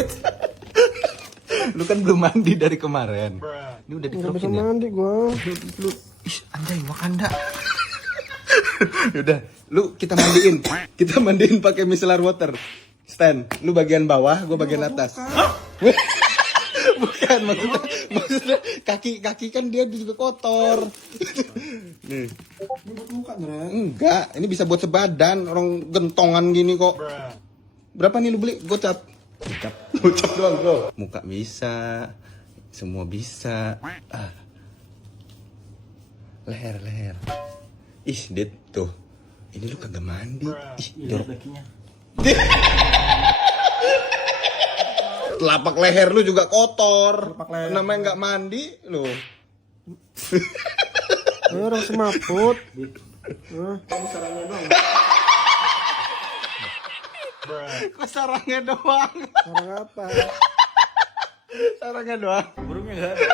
Dit. Lu kan belum mandi dari kemarin. Ini udah Nggak bisa dikerokin ya? mandi gua. Lu, anjay Wakanda. Yaudah, lu kita mandiin. Kita mandiin pakai micellar water. Stan, lu bagian bawah, gua bagian atas. Bukan, maksudnya kaki kan dia juga kotor. Nih. Ini buat muka, Dre. Enggak, ini bisa buat sebadan. Orang gentongan gini kok. Berapa nih lu beli? Gocap. Gocap doang, bro. Muka bisa. Semua bisa. Leher. Ih, Dit, tuh. Ini lu kagak mandi. Ih, jorok. Telapak leher lu juga kotor. Namanya nggak mandi, lu. Orang semaput. Kamu sarangnya doang. Kok sarangnya doang? Sarang apa? Sarangnya doang. Burungnya nggak ada.